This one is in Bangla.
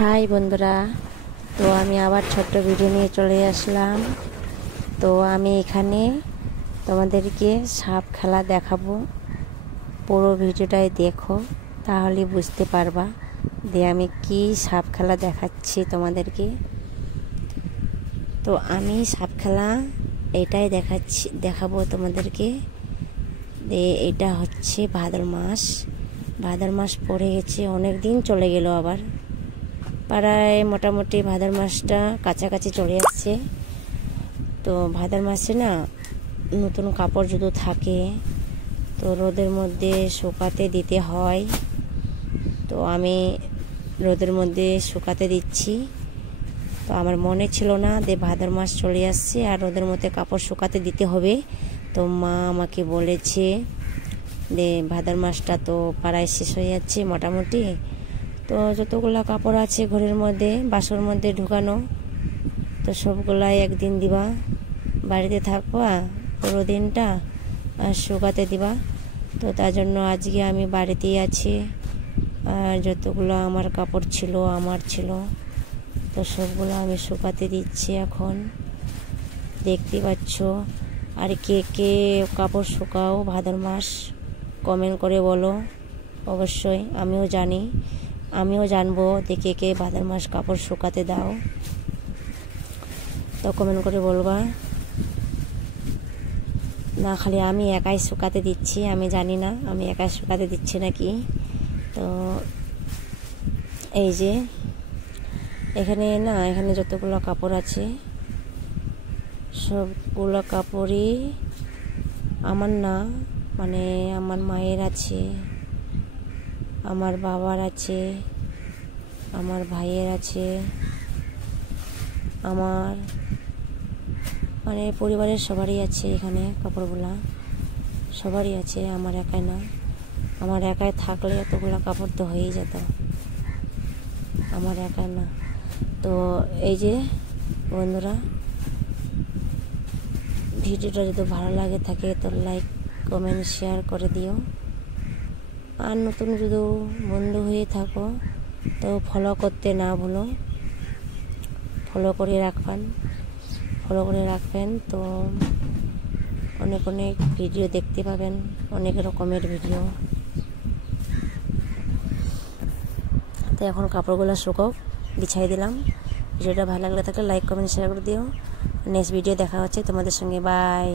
হাই বন্ধুরা, তো আমি আবার ছোট্ট ভিডিও নিয়ে চলে আসলাম। তো আমি এখানে তোমাদেরকে সাপ খেলা দেখাবো। পুরো ভিডিওটাই দেখো, তাহলে বুঝতে পারবা যে আমি কি সাপ খেলা দেখাচ্ছি তোমাদেরকে। তো আমি সাপ খেলা এটাই দেখাবো তোমাদেরকে। এটা হচ্ছে ভাদ্র মাস পড়ে গেছে, অনেক দিন চলে গেল, আবার প্রায় মোটামুটি ভাদ্র মাসটা কাছাকাছি চলে আসছে। তো ভাদ্র মাসে না নতুন কাপড় যদি থাকে তো রোদের মধ্যে শুকাতে দিতে হয়। তো আমি রোদের মধ্যে শুকাতে দিচ্ছি। তো আমার মনে ছিল না যে ভাদ্র মাস চলে আসছে আর রোদের মধ্যে কাপড় শুকাতে দিতে হবে। তো মা আমাকে বলেছে যে ভাদ্র মাসটা তো প্রায় শেষ হয়ে যাচ্ছে মোটামুটি, তো যতগুলা কাপড় আছে ঘরের মধ্যে বাসর মধ্যে ঢুকানো, তো সবগুলাই একদিন দিবা, বাড়িতে থাকবা পুরো দিনটা আর শুকাতে দিবা। তো তার জন্য আজকে আমি বাড়িতেই আছি। আর যতগুলো আমার কাপড় ছিল তো সবগুলো আমি শুকাতে দিচ্ছি এখন, দেখতে পাচ্ছ। আর কে কে কাপড় শুকাও ভাদ্র মাস কমেন্ট করে বলো, অবশ্যই আমিও জানবো যে কে কে ভাদ্র মাস কাপড় শুকাতে দাও, তো কমেন্ট করে বলবা। না খালি আমি একাই শুকাতে দিচ্ছি, আমি জানি না আমি একাই শুকাতে দিচ্ছি নাকি। তো এই যে এখানে যতগুলো কাপড় আছে সবগুলো কাপড়ই আমার না, মানে আমার মায়ের আছে, আমার বাবার আছে, আমার ভাইয়ের আছে, আমার মানে পরিবারের সবারই আছে। এখানে কাপড়গুলা সবারই আছে, আমার একাই না। আমার একাই থাকলে এতগুলো কাপড় তো হয়েই যেত, আমার একাই না। তো এই যে বন্ধুরা, ভিডিওটা যদি ভালো লাগে থাকে তো লাইক কমেন্ট শেয়ার করে দিও। আর নতুন যদি বন্ধু হয়ে থাকো তো ফলো করতে না ভুলো, ফলো করে রাখবেন। তো অনেক ভিডিও দেখতে পাবেন, অনেক রকমের ভিডিও। তো এখন কাপড়গুলো শুকাও, বিছাই দিলাম। ভিডিওটা ভালো লাগলে থাকলে লাইক কমেন্ট শেয়ার করে দিও। নেক্সট ভিডিও দেখা হচ্ছে তোমাদের সঙ্গে, বাই।